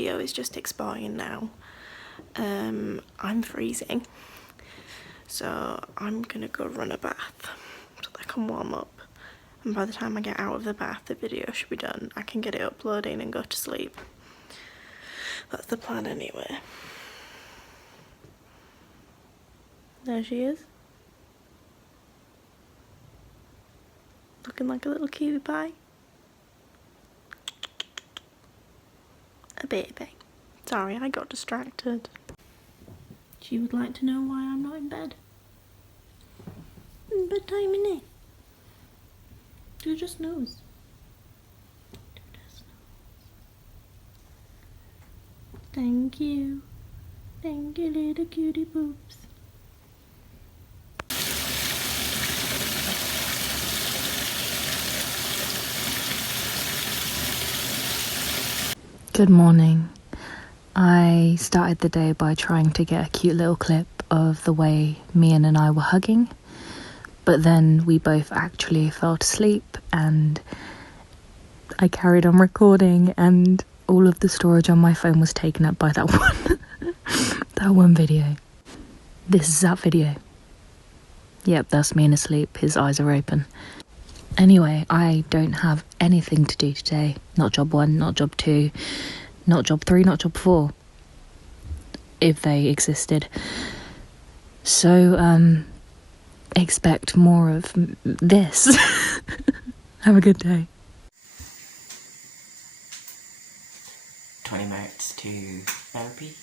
video is just expiring now. I'm freezing, so I'm gonna go run a bath so that I can warm up, and by the time I get out of the bath the video should be done. I can get it uploading and go to sleep. That's the plan anyway. There she is, looking like a little cutie pie. A baby. Sorry, I got distracted. She would like to know why I'm not in bed. Bedtime, innit? Do just knows. Do just knows. Thank you. Thank you, little cutie boobs. Good morning. I started the day by trying to get a cute little clip of the way Mian and I were hugging, but then we both actually fell asleep and I carried on recording and all of the storage on my phone was taken up by that one video. This is that video. Yep, that's Mian asleep. His eyes are open. Anyway, I don't have anything to do today. Not job 1, not job 2, not job 3, not job 4. If they existed. So, expect more of this. Have a good day. 20 minutes to therapy.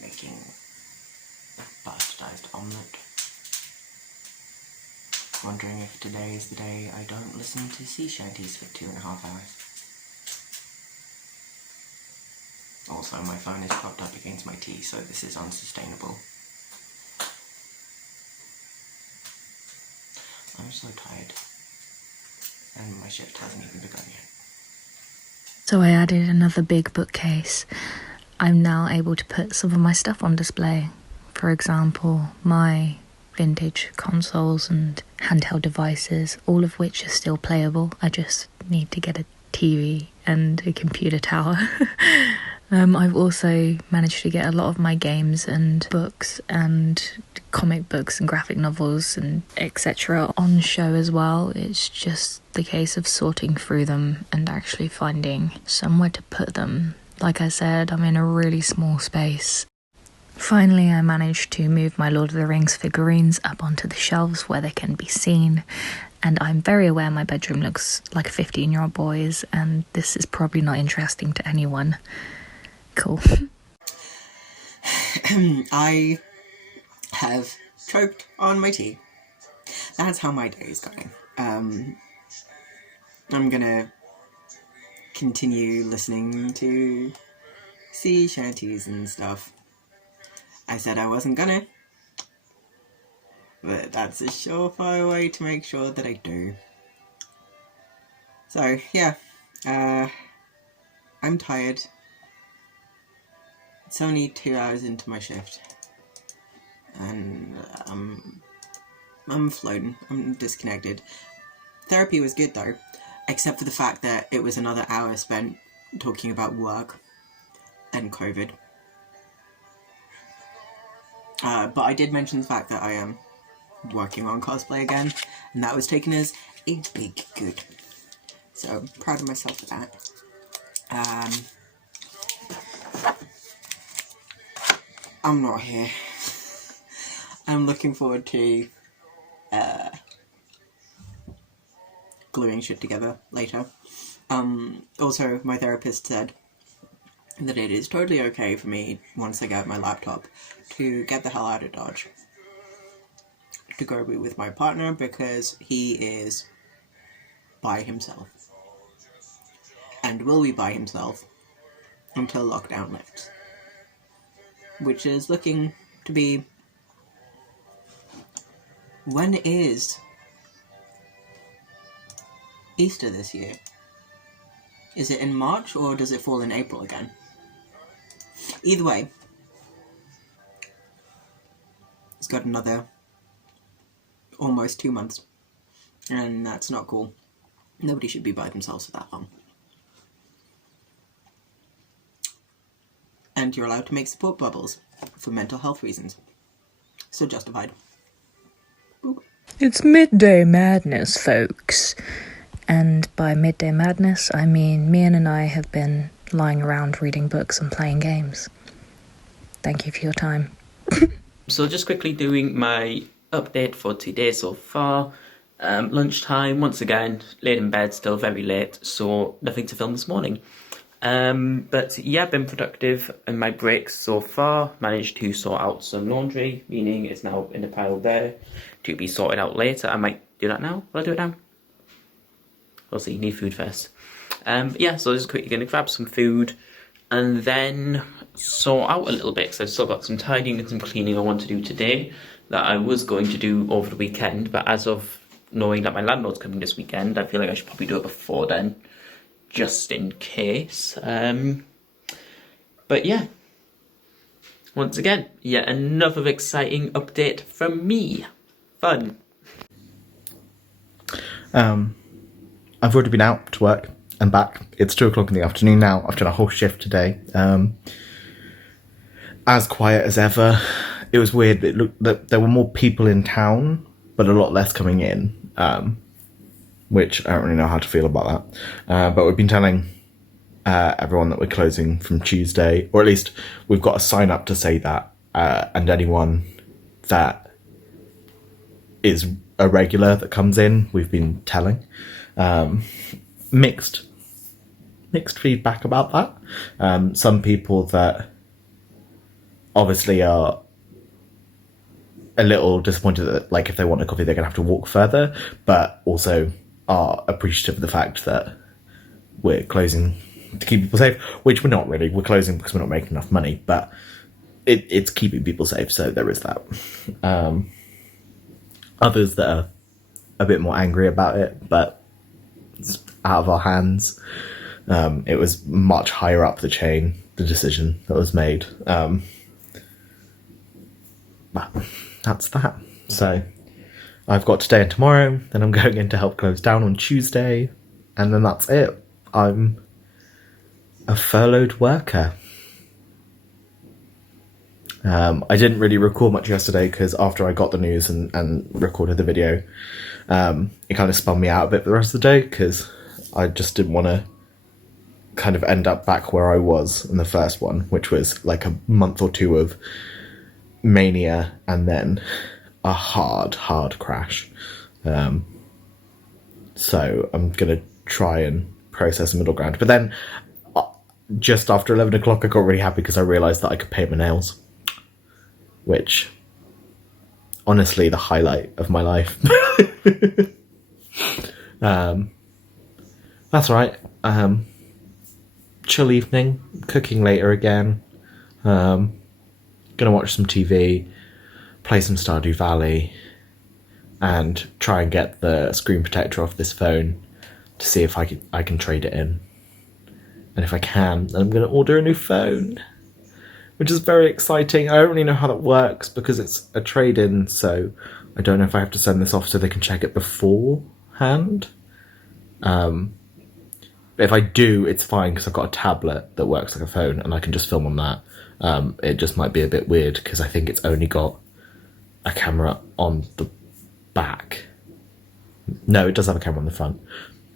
Making a bastardized omelette. Wondering if today is the day I don't listen to sea shanties for 2.5 hours. Also, my phone is propped up against my tea, so this is unsustainable. I'm so tired. And my shift hasn't even begun yet. So I added another big bookcase. I'm now able to put some of my stuff on display. For example, my vintage consoles and handheld devices, all of which are still playable. I just need to get a TV and a computer tower. I've also managed to get a lot of my games and books and comic books and graphic novels and etc. on show as well. It's just the case of sorting through them and actually finding somewhere to put them. Like I said, I'm in a really small space. Finally, I managed to move my Lord of the Rings figurines up onto the shelves where they can be seen, and I'm very aware my bedroom looks like a 15-year-old boy's, and this is probably not interesting to anyone. Cool. I have choked on my tea. That's how my day is going. I'm gonna continue listening to sea shanties and stuff. I said I wasn't gonna, but that's a surefire way to make sure that I do. So, yeah, I'm tired. It's only 2 hours into my shift, and I'm floating, I'm disconnected. Therapy was good though, except for the fact that it was another hour spent talking about work and COVID. But I did mention the fact that I am working on cosplay again, and that was taken as a big good. So, I'm proud of myself for that. I'm not here. I'm looking forward to gluing shit together later. Also, my therapist said that it is totally okay for me, once I get my laptop, to get the hell out of Dodge. To go be with my partner, because he is by himself. And will be by himself until lockdown lifts. Which is looking to be... When is Easter this year? Is it in March, or does it fall in April again? Either way, it's got another almost 2 months, and that's not cool. Nobody should be by themselves for that long. And you're allowed to make support bubbles for mental health reasons. So justified. Boop. It's midday madness, folks. And by midday madness, I mean Mian and I have been lying around reading books and playing games. Thank you for your time. So just quickly doing my update for today so far. Lunchtime, once again, laid in bed, still very late, so nothing to film this morning. But yeah, been productive in my breaks so far. Managed to sort out some laundry, meaning it's now in a pile there to be sorted out later. I might do that now. Will I do it now? We'll see, need food first. Yeah, so just quickly gonna grab some food and then sort out a little bit, because I've still got some tidying and some cleaning I want to do today that I was going to do over the weekend, but as of knowing that my landlord's coming this weekend, I feel like I should probably do it before then, just in case. But yeah, once again, yet another exciting update from me. Fun. I've already been out to work and back. It's 2 o'clock in the afternoon now. I've done a whole shift today. As quiet as ever. It was weird. It looked that there were more people in town, but a lot less coming in. Which I don't really know how to feel about that. But we've been telling everyone that we're closing from Tuesday, or at least we've got a sign up to say that. And anyone that is a regular that comes in, we've been telling. Mixed feedback about that. Some people that obviously are a little disappointed that, like, if they want a coffee they're gonna have to walk further, but also are appreciative of the fact that we're closing to keep people safe, which we're not really. We're closing because we're not making enough money, but it's keeping people safe, so there is that. Others that are a bit more angry about it, but it's out of our hands. It was much higher up the chain, the decision that was made. But that's that. So I've got today and tomorrow, then I'm going in to help close down on Tuesday, and then that's it. I'm a furloughed worker. I didn't really record much yesterday because after I got the news and recorded the video, it kind of spun me out a bit for the rest of the day because I just didn't want to kind of end up back where I was in the first one, which was like a month or two of mania and then a hard crash. So I'm going to try and process a middle ground. But then just after 11 o'clock, I got really happy because I realised that I could paint my nails. Which, honestly, the highlight of my life. That's right. Chill evening, cooking later again. Gonna watch some TV, play some Stardew Valley, and try and get the screen protector off this phone to see if I can trade it in. And if I can, then I'm gonna order a new phone. Which is very exciting. I don't really know how that works because it's a trade-in, so I don't know if I have to send this off so they can check it beforehand. But if I do, it's fine because I've got a tablet that works like a phone and I can just film on that. It just might be a bit weird because I think it's only got a camera on the back. No, it does have a camera on the front.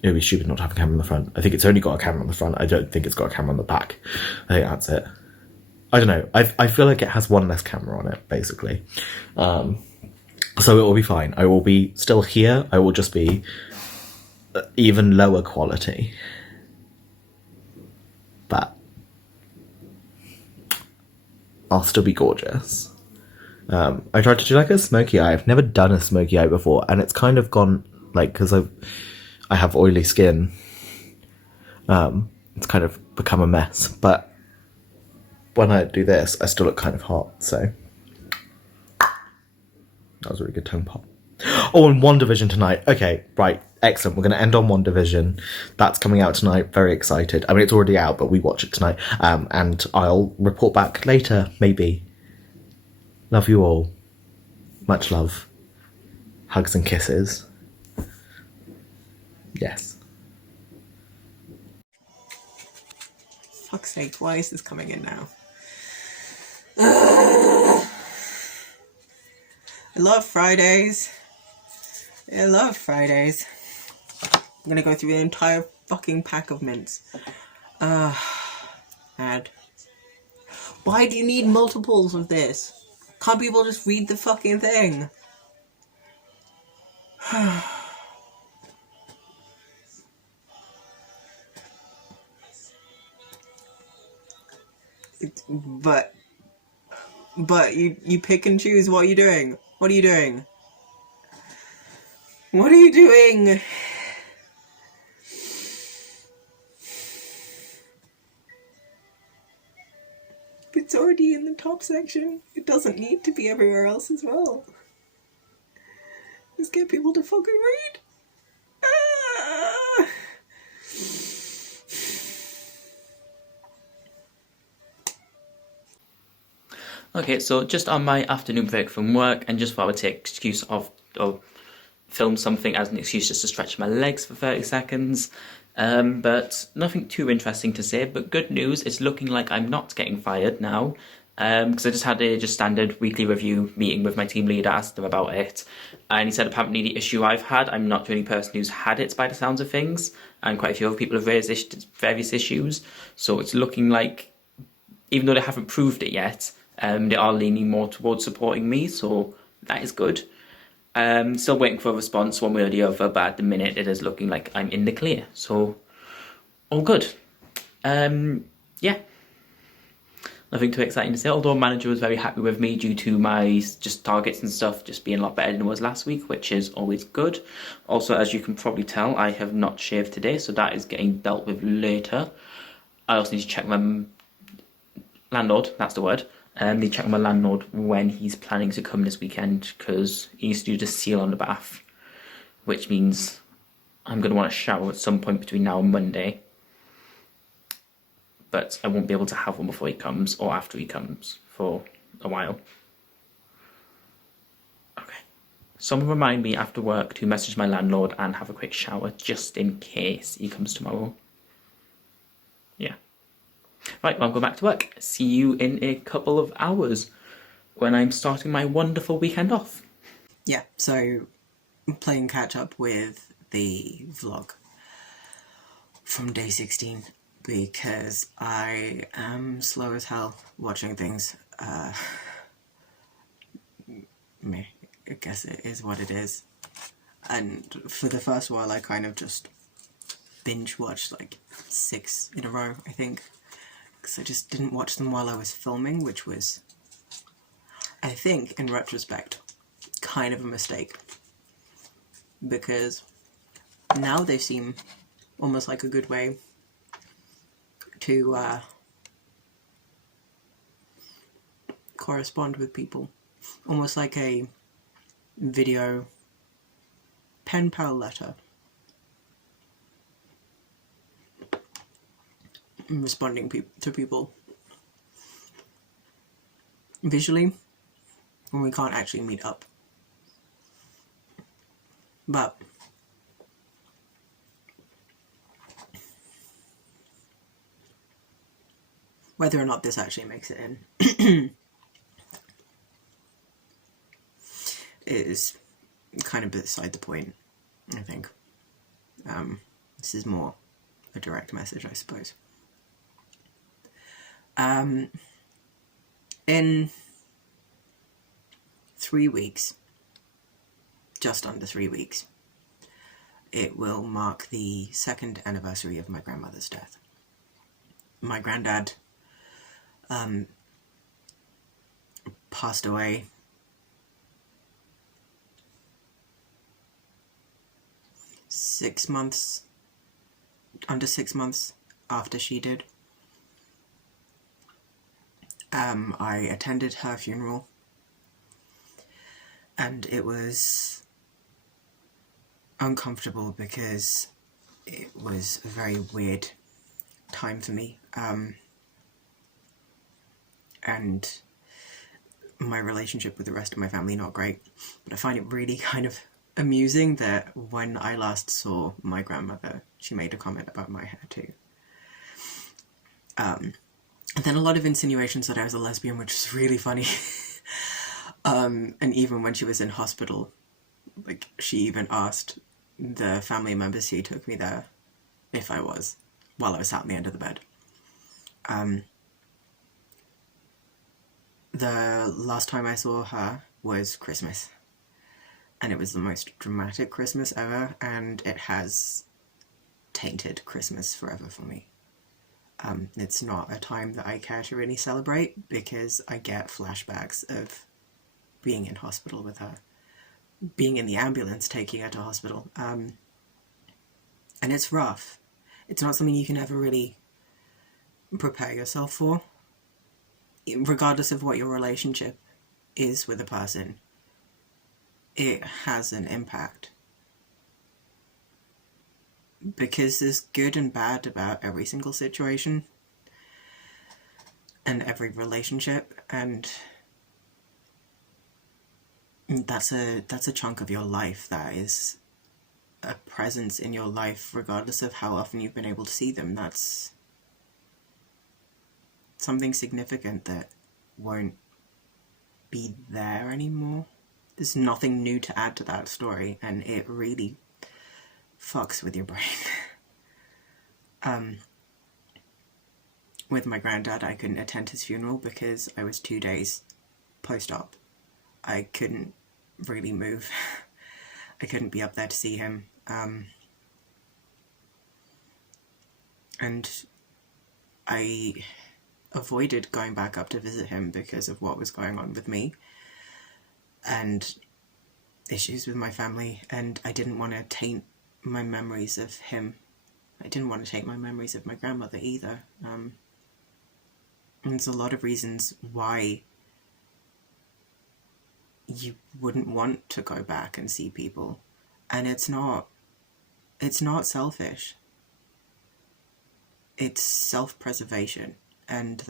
It would be stupid not to have a camera on the front. I think it's only got a camera on the front. I don't think it's got a camera on the back. I think that's it. I don't know. I feel like it has one less camera on it, basically. So it will be fine. I will be still here. I will just be even lower quality. But I'll still be gorgeous. I tried to do like a smoky eye. I've never done a smoky eye before, and it's kind of gone, like, because I have oily skin. It's kind of become a mess, but when I do this, I still look kind of hot, so that was a really good tongue pop. Oh, and WandaVision tonight. Okay, right, excellent. We're going to end on WandaVision. That's coming out tonight. Very excited. I mean, it's already out, but we watch it tonight. And I'll report back later, maybe. Love you all. Much love. Hugs and kisses. Yes. fuck's sake, why is this coming in now? I love Fridays. I'm gonna go through the entire fucking pack of mints. Add. Why do you need multiples of this? Can't people just read the fucking thing? But you pick and choose. What are you doing? What are you doing? What are you doing? It's already in the top section. It doesn't need to be everywhere else as well. Just get people to fucking read. Ah! Okay, so just on my afternoon break from work, and just thought I would take excuse of film something as an excuse just to stretch my legs for 30 seconds. But nothing too interesting to say, but good news, it's looking like I'm not getting fired now. Because I just had a standard weekly review meeting with my team leader, asked him about it, and he said apparently the issue I've had, I'm not the only person who's had it by the sounds of things, and quite a few other people have raised various issues, so it's looking like, even though they haven't proved it yet, they are leaning more towards supporting me, so that is good. Still waiting for a response one way or the other, but at the minute it is looking like I'm in the clear, so all good. Yeah. Nothing too exciting to say, although manager was very happy with me due to my just targets and stuff just being a lot better than it was last week, which is always good. Also, as you can probably tell, I have not shaved today, so that is getting dealt with later. I also need to check my landlord, that's the word. Need to check with my landlord when he's planning to come this weekend, because he needs to do the seal on the bath, which means I'm going to want a shower at some point between now and Monday. But I won't be able to have one before he comes or after he comes for a while. Okay. Someone remind me after work to message my landlord and have a quick shower just in case he comes tomorrow. Yeah. Right, well, I'll go back to work. See you in a couple of hours when I'm starting my wonderful weekend off. Yeah, so I'm playing catch up with the vlog from day 16. Because I am slow as hell watching things. I guess it is what it is. And for the first while I kind of just binge watched like 6 in a row, I think. Because I just didn't watch them while I was filming, which was, I think, in retrospect, kind of a mistake. Because now they seem almost like a good way to correspond with people, almost like a video pen pal letter, responding to people visually when we can't actually meet up. But whether or not this actually makes it in is kind of beside the point, I think. This is more a direct message, I suppose. In 3 weeks, just under 3 weeks, it will mark the 2nd anniversary of my grandmother's death. My granddad passed away under 6 months after she did. I attended her funeral, and it was uncomfortable because it was a very weird time for me. And my relationship with the rest of my family not great, but I find it really kind of amusing that when I last saw my grandmother, she made a comment about my hair too. And then a lot of insinuations that I was a lesbian, which is really funny. And even when she was in hospital, like, she even asked the family members who took me there if I was, while I was sat on the end of the bed. The last time I saw her was Christmas, and it was the most dramatic Christmas ever, and it has tainted Christmas forever for me. It's not a time that I care to really celebrate, because I get flashbacks of being in hospital with her, being in the ambulance taking her to hospital, and it's rough. It's not something you can ever really prepare yourself for, regardless of what your relationship is with a person. It has an impact, because there's good and bad about every single situation and every relationship, and that's a chunk of your life that is a presence in your life, regardless of how often you've been able to see them. That's something significant that won't be there anymore. There's nothing new to add to that story, and it really fucks with your brain. With my granddad, I couldn't attend his funeral because I was 2 days post-op. I couldn't really move. I couldn't be up there to see him. And I avoided going back up to visit him because of what was going on with me and issues with my family, and I didn't want to taint my memories of him. I didn't want to taint my memories of my grandmother either. And there's a lot of reasons why you wouldn't want to go back and see people, and it's not selfish. It's self-preservation, and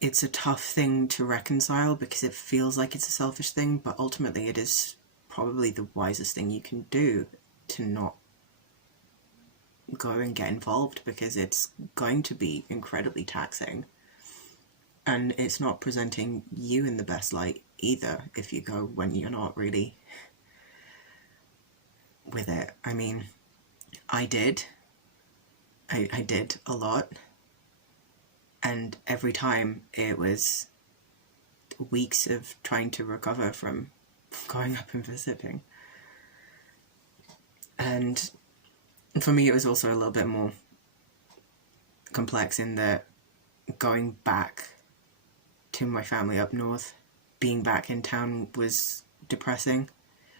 it's a tough thing to reconcile, because it feels like it's a selfish thing, but ultimately it is probably the wisest thing you can do, to not go and get involved, because it's going to be incredibly taxing, and it's not presenting you in the best light either if you go when you're not really with it. I mean, I did a lot, and every time it was weeks of trying to recover from going up and visiting. And for me, it was also a little bit more complex in that going back to my family up north, being back in town was depressing,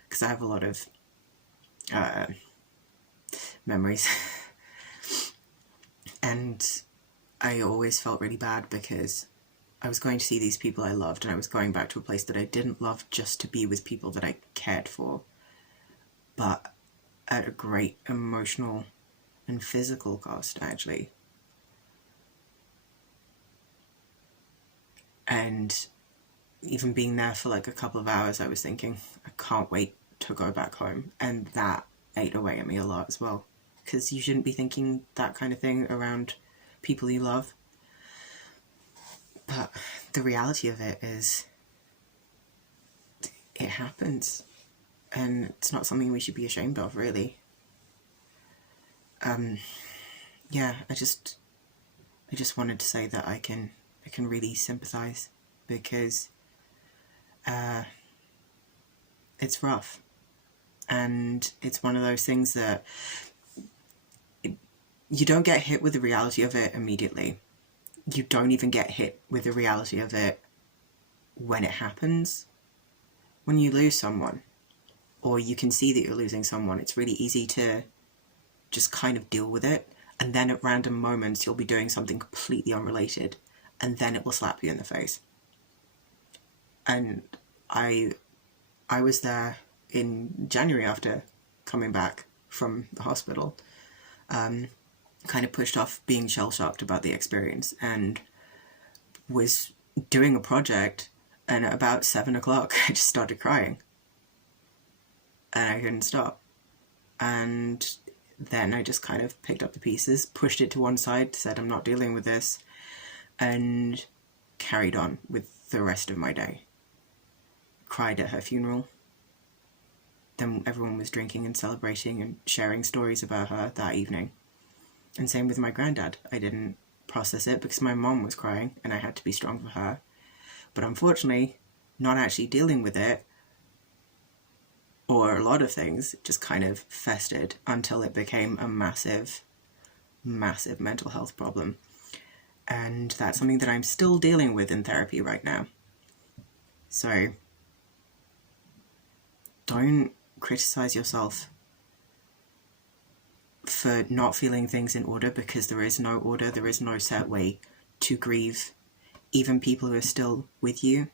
because I have a lot of memories. And I always felt really bad because I was going to see these people I loved, and I was going back to a place that I didn't love just to be with people that I cared for, but at a great emotional and physical cost, actually. And even being there for like a couple of hours, I was thinking, I can't wait to go back home. And that ate away at me a lot as well, because you shouldn't be thinking that kind of thing around people you love. But the reality of it is, it happens, and it's not something we should be ashamed of, really. Yeah, I just wanted to say that I can really sympathize, because it's rough, and it's one of those things that you don't get hit with the reality of it immediately. You don't even get hit with the reality of it when it happens. When you lose someone, or you can see that you're losing someone, it's really easy to just kind of deal with it, and then at random moments you'll be doing something completely unrelated, and then it will slap you in the face. And I was there in January after coming back from the hospital, kind of pushed off being shell-shocked about the experience, and was doing a project, and at about 7 o'clock I just started crying, and I couldn't stop. And then I just kind of picked up the pieces, pushed it to one side, said I'm not dealing with this, and carried on with the rest of my day. Cried at her funeral. Then everyone was drinking and celebrating and sharing stories about her that evening. And same with my granddad. I didn't process it because my mom was crying and I had to be strong for her. But unfortunately, not actually dealing with it, or a lot of things, just kind of festered until it became a massive, massive mental health problem. And that's something that I'm still dealing with in therapy right now. So, don't criticize yourself for not feeling things in order, because there is no order, there is no set way to grieve. Even people who are still with you,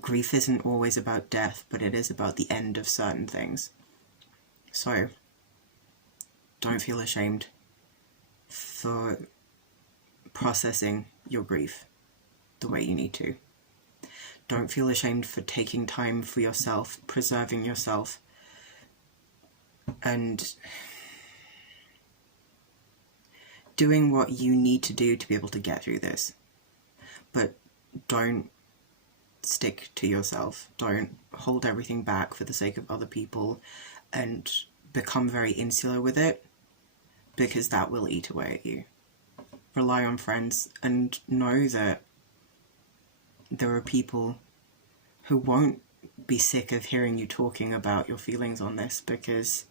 grief isn't always about death, but it is about the end of certain things. So, don't feel ashamed for processing your grief the way you need to. Don't feel ashamed for taking time for yourself, preserving yourself, and doing what you need to do to be able to get through this. But don't stick to yourself. Don't hold everything back for the sake of other people and become very insular with it, because that will eat away at you. Rely on friends and know that there are people who won't be sick of hearing you talking about your feelings on this, because,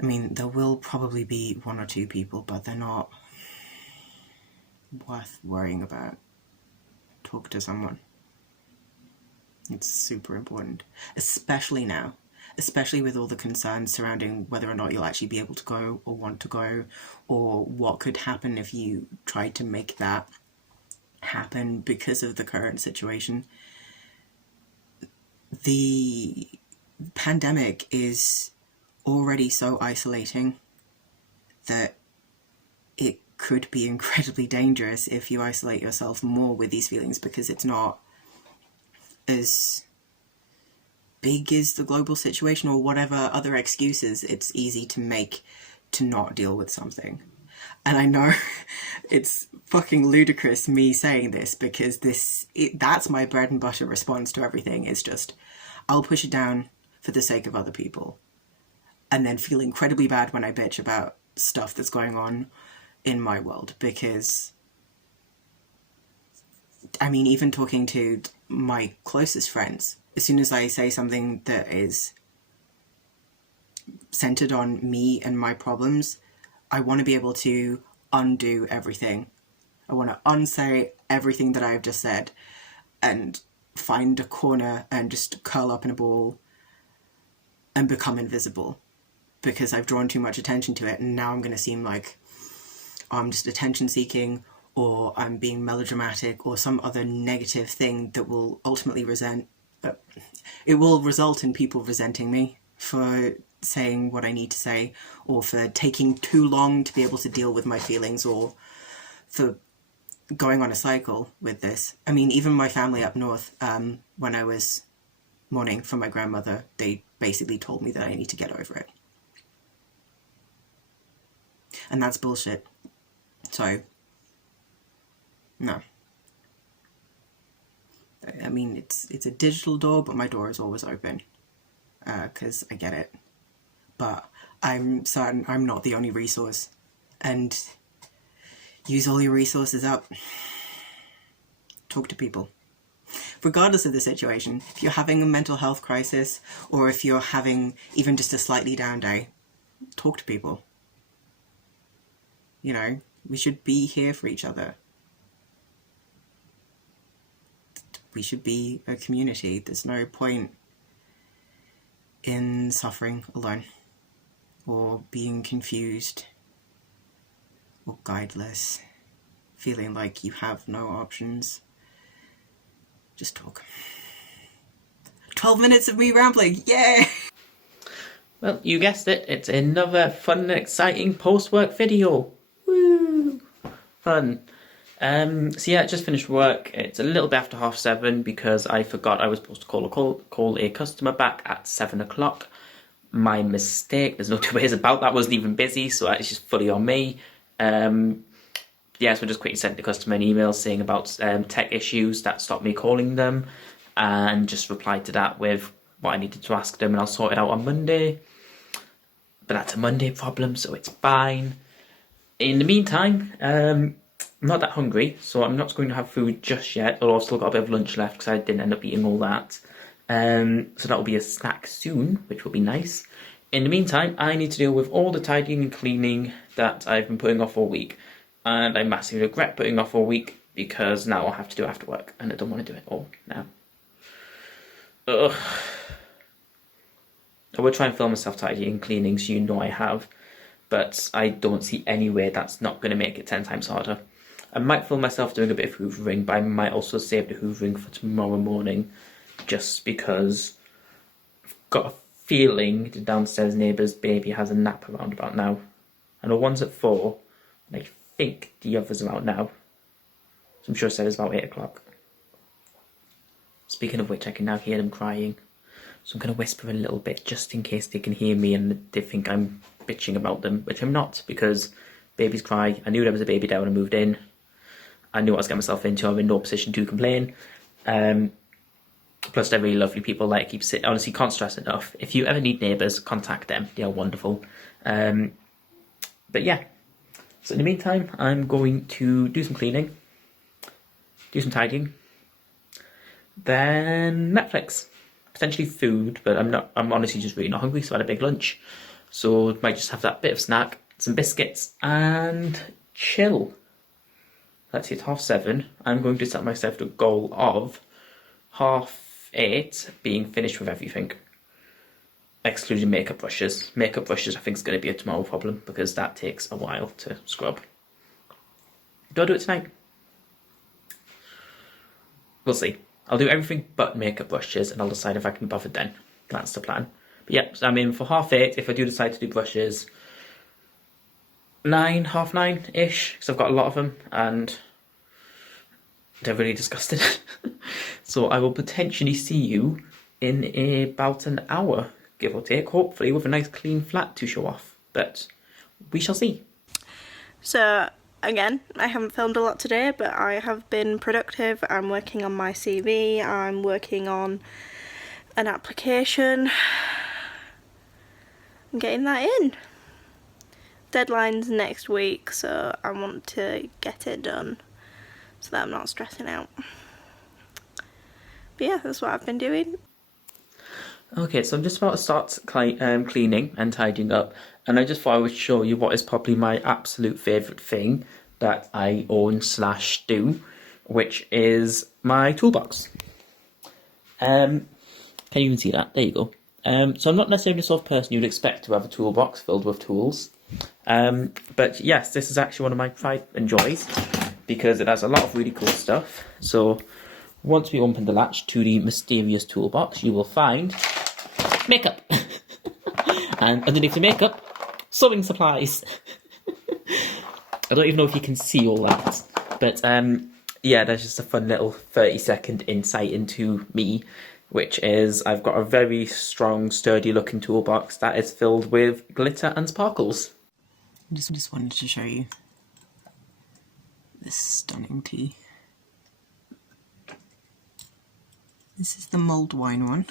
I mean, there will probably be one or two people, but they're not worth worrying about. Talk to someone. It's super important, especially now, especially with all the concerns surrounding whether or not you'll actually be able to go or want to go, or what could happen if you tried to make that happen because of the current situation. The pandemic is already so isolating that it could be incredibly dangerous if you isolate yourself more with these feelings, because it's not as big as the global situation or whatever other excuses it's easy to make to not deal with something. And I know it's fucking ludicrous me saying this, because that's my bread and butter response to everything, is just, I'll push it down for the sake of other people, and then feel incredibly bad when I bitch about stuff that's going on in my world. Because, I mean, even talking to my closest friends, as soon as I say something that is centered on me and my problems, I want to be able to undo everything. I want to unsay everything that I've just said and find a corner and just curl up in a ball and become invisible, because I've drawn too much attention to it, and now I'm going to seem like I'm just attention seeking, or I'm being melodramatic, or some other negative thing that will ultimately it will result in people resenting me for saying what I need to say, or for taking too long to be able to deal with my feelings, or for going on a cycle with this. I mean, even my family up north, when I was mourning for my grandmother, they basically told me that I need to get over it. And that's bullshit. So, no. I mean, it's a digital door, but my door is always open, because I get it. But I'm certain I'm not the only resource, and use all your resources up. Talk to people. Regardless of the situation, if you're having a mental health crisis, or if you're having even just a slightly down day, talk to people. You know, we should be here for each other. We should be a community. There's no point in suffering alone, or being confused, or guideless, feeling like you have no options. Just talk. 12 minutes of me rambling, yay! Well, you guessed it, it's another fun and exciting post-work video. Woo! Fun. So yeah, I just finished work. It's a little bit after 7:30 because I forgot I was supposed to call a customer back at 7 o'clock. my mistake. There's no two ways about that. I wasn't even busy, so it's just fully on me. Yeah, so I just quickly sent the customer an email saying about tech issues that stopped me calling them, and just replied to that with what I needed to ask them, and I'll sort it out on Monday. But that's a Monday problem, so it's fine. In the meantime, I'm not that hungry, so I'm not going to have food just yet, although I've still got a bit of lunch left because I didn't end up eating all that. So that will be a snack soon, which will be nice. In the meantime, I need to deal with all the tidying and cleaning that I've been putting off all week. And I massively regret putting off all week because now I'll have to do it after work, and I don't want to do it all now. Ugh. I will try and film myself tidying and cleaning, so you know I have. But I don't see any way that's not going to make it 10 times harder. I might film myself doing a bit of hoovering, but I might also save the hoovering for tomorrow morning, just because I've got a feeling the downstairs neighbour's baby has a nap around about now. I know one's at 4, and I think the others are out now. So I'm sure I said it's about 8 o'clock. Speaking of which, I can now hear them crying. So I'm going to whisper a little bit just in case they can hear me and they think I'm bitching about them, which I'm not, because babies cry. I knew there was a baby there when I moved in. I knew what I was getting myself into. I'm in no position to complain. Plus, they're really lovely people. Like, honestly, can't stress enough. If you ever need neighbours, contact them. They are wonderful. But yeah. So in the meantime, I'm going to do some cleaning, do some tidying, then Netflix. Potentially food, but I'm honestly just really not hungry, so I had a big lunch. So might just have that bit of snack, some biscuits, and chill. Let's see, it's 7:30. I'm going to set myself the goal of 8:30 being finished with everything. Excluding makeup brushes. Makeup brushes I think is going to be a tomorrow problem, because that takes a while to scrub. Do I do it tonight? We'll see. I'll do everything but makeup brushes, and I'll decide if I can be bothered then. That's the plan. But yeah, so I'm in for 8:30. If I do decide to do brushes, 9:30-ish, because I've got a lot of them, and they're really disgusting. So I will potentially see you in about an hour, give or take, hopefully with a nice clean flat to show off. But we shall see. So again, I haven't filmed a lot today, but I have been productive. I'm working on my CV, I'm working on an application. I'm getting that in. Deadline's next week, so I want to get it done so that I'm not stressing out. But yeah, that's what I've been doing. Okay, so I'm just about to start cleaning and tidying up, and I just thought I would show you what is probably my absolute favourite thing that I own/do, which is my toolbox. Can you even see that? There you go. So I'm not necessarily the sort of person you'd expect to have a toolbox filled with tools. But yes, this is actually one of my pride and joys, because it has a lot of really cool stuff. So once we open the latch to the mysterious toolbox, you will find makeup. And underneath the makeup, sewing supplies. I don't even know if you can see all that. But yeah, there's just a fun little 30-second insight into me, which is I've got a very strong, sturdy looking toolbox that is filled with glitter and sparkles. Just wanted to show you this stunning tea. This is the mulled wine one.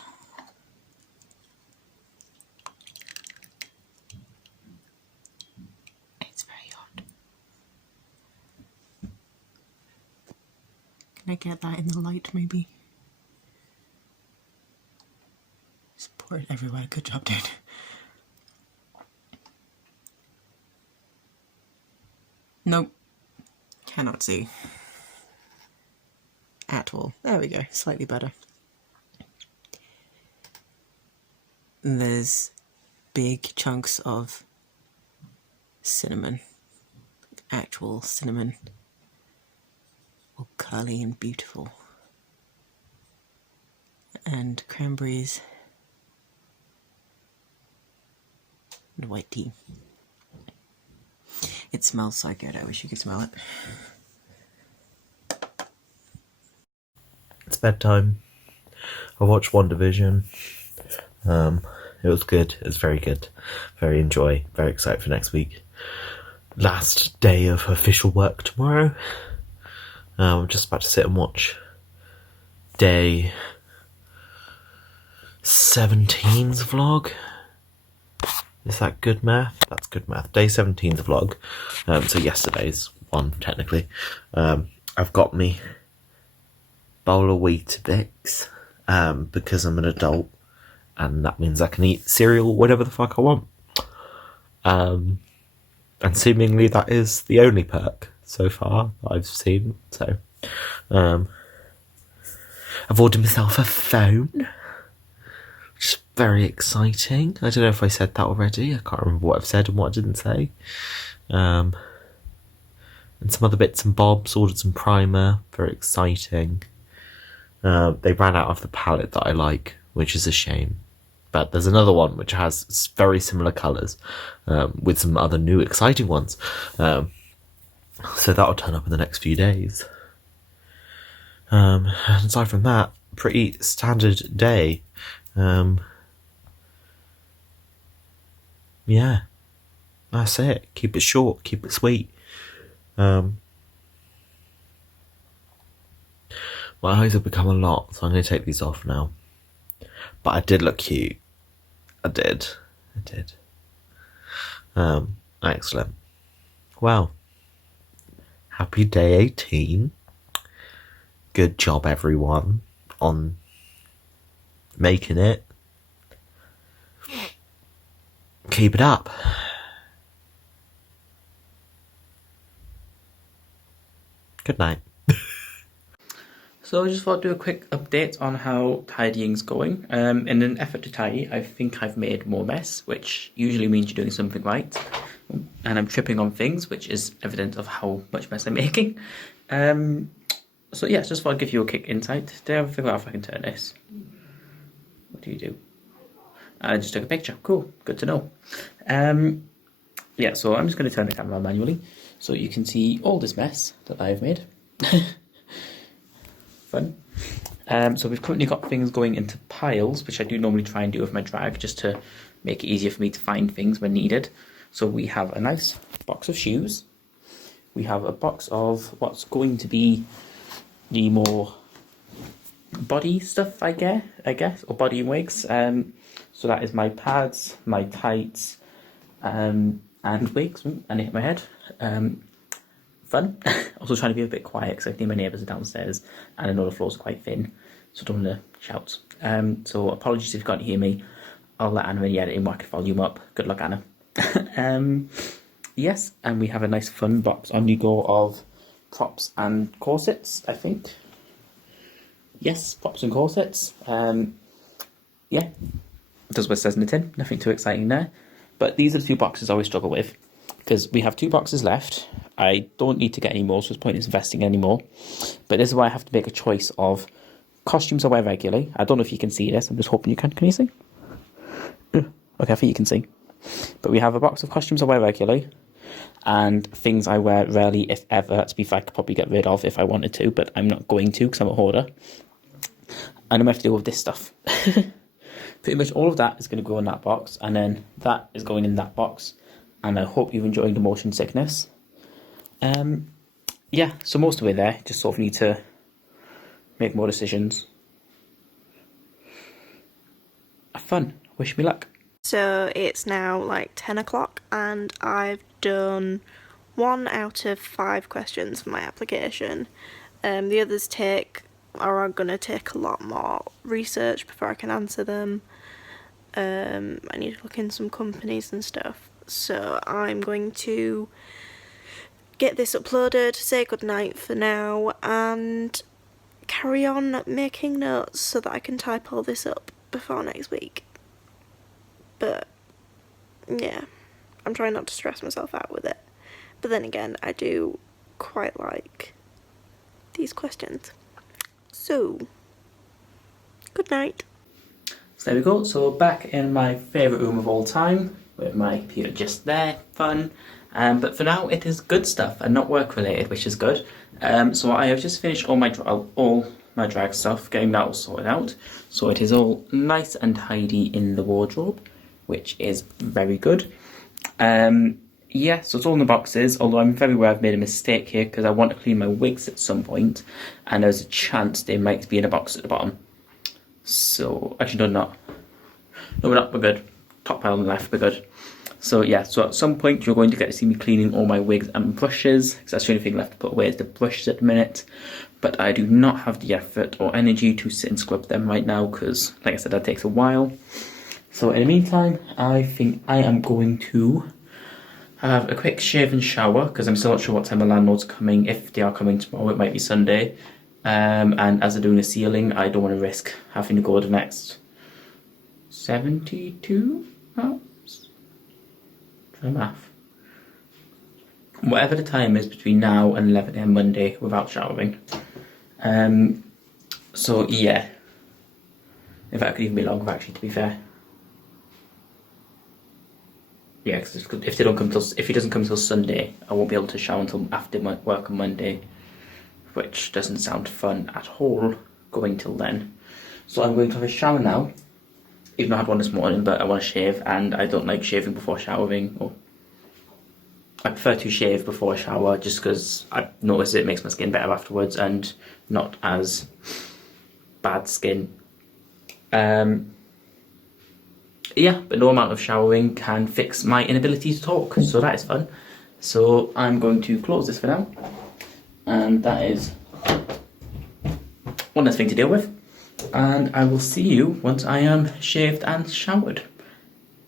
It's very hot. Can I get that in the light, maybe? Just pour it everywhere. Good job, dude. Nope. Cannot see. At all. There we go. Slightly better. There's big chunks of cinnamon. Actual cinnamon. All curly and beautiful. And cranberries. And white tea. It smells so good, I wish you could smell it. It's bedtime. I watched WandaVision. It was good. It was very good. Very excited for next week. Last day of official work tomorrow. I'm just about to sit and watch day 17's vlog. Is that good math? That's good math. Day 17's vlog. So yesterday's one, technically. I've got me bowl of Weetabix because I'm an adult, and that means I can eat cereal whatever the fuck I want. And seemingly that is the only perk so far that I've seen. So I've ordered myself a phone, which is very exciting. I don't know if I said that already. I can't remember what I've said and what I didn't say. And some other bits and bobs. Ordered some primer. Very exciting. They ran out of the palette that I like, which is a shame. But there's another one which has very similar colours, with some other new exciting ones. So that'll turn up in the next few days. And aside from that, pretty standard day. Yeah, that's it. Keep it short, keep it sweet. My eyes have become a lot, so I'm going to take these off now. But I did look cute. I did. Excellent. Well, happy day 18. Good job, everyone, on making it. Keep it up. Good night. So I just thought I'd do a quick update on how tidying's going. In an effort to tidy, I think I've made more mess, which usually means you're doing something right. And I'm tripping on things, which is evident of how much mess I'm making. So yeah, just thought I'd give you a quick insight. Did I ever figure out if I can turn this? What do you do? I just took a picture. Cool, good to know. Yeah, so I'm just going to turn the camera on manually so you can see all this mess that I've made. Fun. So we've currently got things going into piles, which I do normally try and do with my drag, just to make it easier for me to find things when needed. So we have a nice box of shoes. We have a box of what's going to be the more body stuff, I guess, or body and wigs. So that is my pads, my tights, and wigs. And it hit my head. Fun. Also trying to be a bit quiet because I think my neighbours are downstairs and I know the floors are quite thin, so I don't want to shout. So apologies if you can't hear me. I'll let Anna really edit in whack the volume up. Good luck, Anna. Yes, and we have a nice fun box on the go of props and corsets, I think. Yes, props and corsets. Yeah, does what it says in the tin. Nothing too exciting there. But these are the two boxes I always struggle with, because we have 2 boxes left. I don't need to get any more, so it's pointless investing anymore. But this is why I have to make a choice of costumes I wear regularly. I don't know if you can see this. I'm just hoping you can. Can you see? Okay, I think you can see. But we have a box of costumes I wear regularly and things I wear rarely, if ever. To be fair, I could probably get rid of if I wanted to, but I'm not going to because I'm a hoarder. And I'm going to have to deal with this stuff. Pretty much all of that is going to go in that box, and then that is going in that box. And I hope you've enjoyed the motion sickness. Yeah, so most of the way there, just sort of need to make more decisions. Have fun. Wish me luck. So it's now like 10 o'clock and I've done 1 out of 5 questions for my application. The others are going to take a lot more research before I can answer them. I need to look in some companies and stuff. So I'm going to get this uploaded, say goodnight for now, and carry on making notes so that I can type all this up before next week. But yeah, I'm trying not to stress myself out with it. But then again, I do quite like these questions. So, good night. So there we go. So back in my favourite room of all time, with my computer just there, fun. But for now, it is good stuff and not work related, which is good. So I have just finished all my drag stuff, getting that all sorted out. So it is all nice and tidy in the wardrobe. which is very good. Yeah, so it's all in the boxes, although I'm very aware I've made a mistake here because I want to clean my wigs at some point, and there's a chance they might be in a box at the bottom. So, actually, no, not. No, we're not, we're good. Top pile on the left, we're good. So yeah, so at some point you're going to get to see me cleaning all my wigs and brushes, because that's the only thing left to put away is the brushes at the minute. But I do not have the effort or energy to sit and scrub them right now, because, like I said, that takes a while. So in the meantime, I think I am going to have a quick shave and shower, because I'm still not sure what time the landlord's coming. If they are coming tomorrow, it might be Sunday. And as they're doing the ceiling, I don't want to risk having to go the next 72 hours? For math. Whatever the time is between now and 11 AM Monday without showering. So yeah. In fact, it could even be longer actually, to be fair. Yeah, because if he doesn't come till Sunday, I won't be able to shower until after my work on Monday, which doesn't sound fun at all going till then. So I'm going to have a shower now, even though I had one this morning, but I want to shave, and I don't like shaving before showering. Or I prefer to shave before I shower, just because I notice it makes my skin better afterwards and not as bad skin. Yeah, but no amount of showering can fix my inability to talk, so that is fun. So I'm going to close this for now, and that is one less thing to deal with. And I will see you once I am shaved and showered.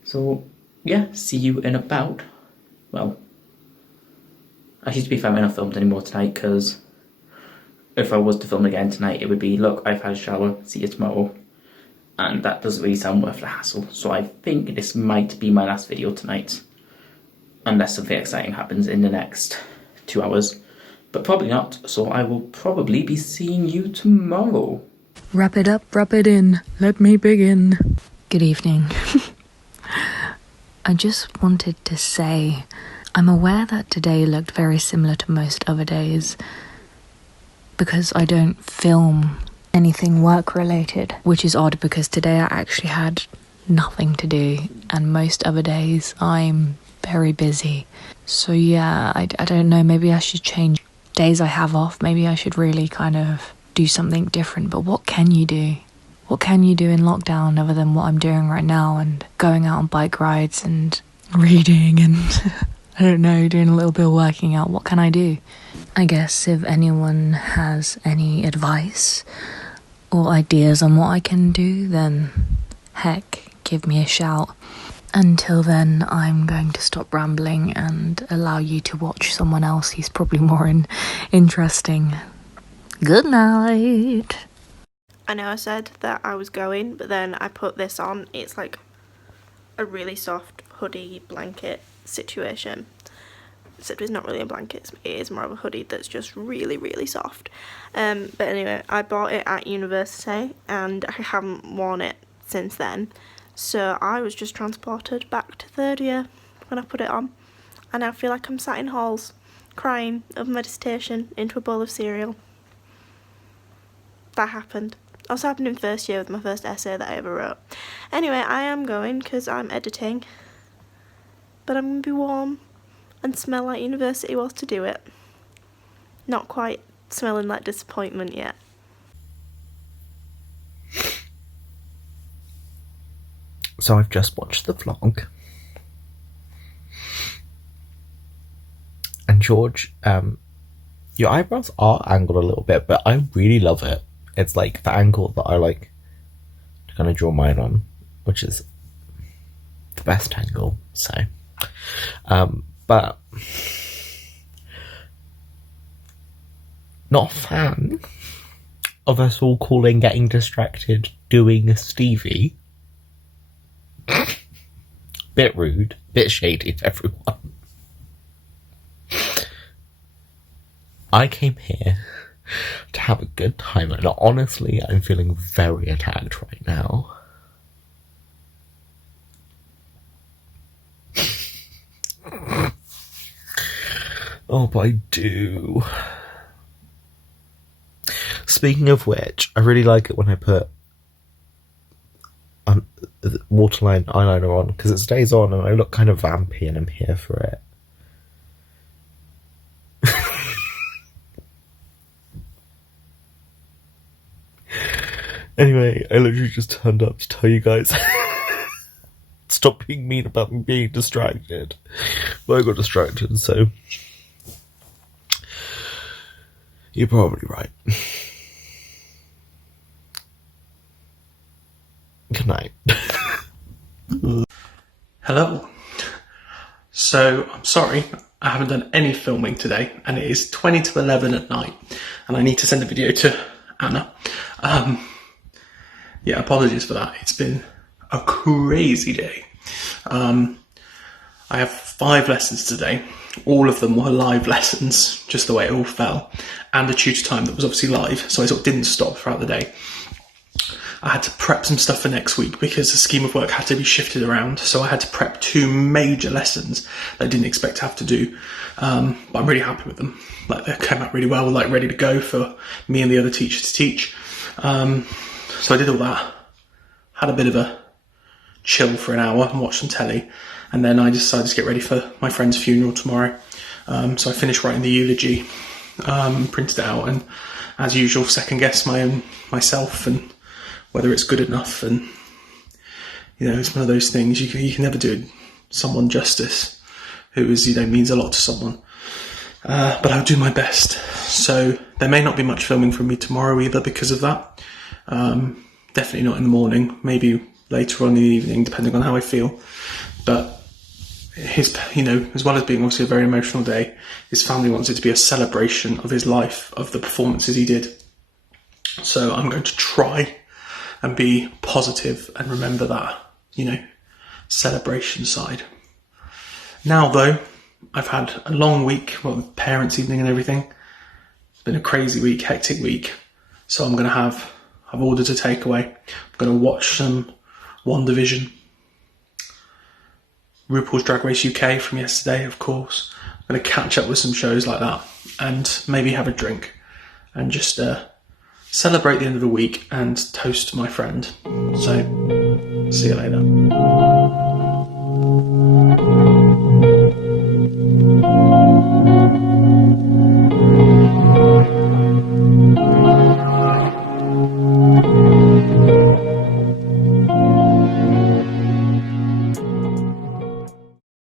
So yeah, see you in about, well, actually to be fair, I'm not filmed anymore tonight, because if I was to film again tonight, it would be, look, I've had a shower, see you tomorrow. And that doesn't really sound worth the hassle. So I think this might be my last video tonight, unless something exciting happens in the next 2 hours. But probably not, so I will probably be seeing you tomorrow. Wrap it up, wrap it in. Let me begin. Good evening. I just wanted to say, I'm aware that today looked very similar to most other days, because I don't film anything work related, which is odd because today I actually had nothing to do, and most other days I'm very busy. So yeah, I don't know, maybe I should change days I have off. Maybe I should really kind of do something different. But what can you do? What can you do in lockdown other than what I'm doing right now, and going out on bike rides and reading and I don't know, doing a little bit of working out? What can I do? I guess if anyone has any advice or ideas on what I can do, then heck, give me a shout. Until then, I'm going to stop rambling and allow you to watch someone else who's probably more interesting. Good night. I know I said that I was going, but then I put this on. It's like a really soft hoodie blanket situation. Except it's not really a blanket, it is more of a hoodie that's just really, really soft. But anyway, I bought it at university and I haven't worn it since then. So I was just transported back to third year when I put it on. And I feel like I'm sat in halls, crying of meditation into a bowl of cereal. That happened. Also happened in first year with my first essay that I ever wrote. Anyway, I am going because I'm editing. But I'm going to be warm and smell like university was to do it. Not quite smelling like disappointment yet. So I've just watched the vlog. And George, your eyebrows are angled a little bit, but I really love it. It's like the angle that I like to kind of draw mine on, which is the best angle, so. But not a fan of us all calling getting distracted doing Stevie. Bit rude, bit shady of everyone. I came here to have a good time, and honestly, I'm feeling very attacked right now. Oh, but I do. Speaking of which, I really like it when I put waterline eyeliner on because it stays on and I look kind of vampy and I'm here for it. Anyway, I literally just turned up to tell you guys stop being mean about me being distracted. Well, I got distracted, so you're probably right. Good night. Hello. So, I'm sorry, I haven't done any filming today, and it is 20 to 11 at night, and I need to send a video to Anna. Yeah, apologies for that. It's been a crazy day. I have 5 lessons today. All of them were live lessons, just the way it all fell, and a tutor time that was obviously live, so I sort of didn't stop throughout the day. I had to prep some stuff for next week because the scheme of work had to be shifted around, so I had to prep 2 major lessons that I didn't expect to have to do, but I'm really happy with them. Like, they came out really well, like ready to go for me and the other teacher to teach. So I did all that, had a bit of a chill for an hour and watched some telly, and then I decided to get ready for my friend's funeral tomorrow. So I finished writing the eulogy, printed it out, and as usual second guessed myself and whether it's good enough. And you know, it's one of those things you can never do someone justice who is, you know, means a lot to someone. But I'll do my best. So there may not be much filming from me tomorrow either because of that. Definitely not in the morning, maybe later on in the evening, depending on how I feel. But you know, as well as being obviously a very emotional day, his family wants it to be a celebration of his life, of the performances he did. So I'm going to try and be positive and remember that, you know, celebration side. Now though, I've had a long week, with parents' evening and everything. It's been a crazy week, hectic week. So I've ordered a takeaway. I'm going to watch some One Division, RuPaul's Drag Race UK from yesterday, of course. I'm going to catch up with some shows like that and maybe have a drink and just celebrate the end of the week and toast my friend. So, see you later.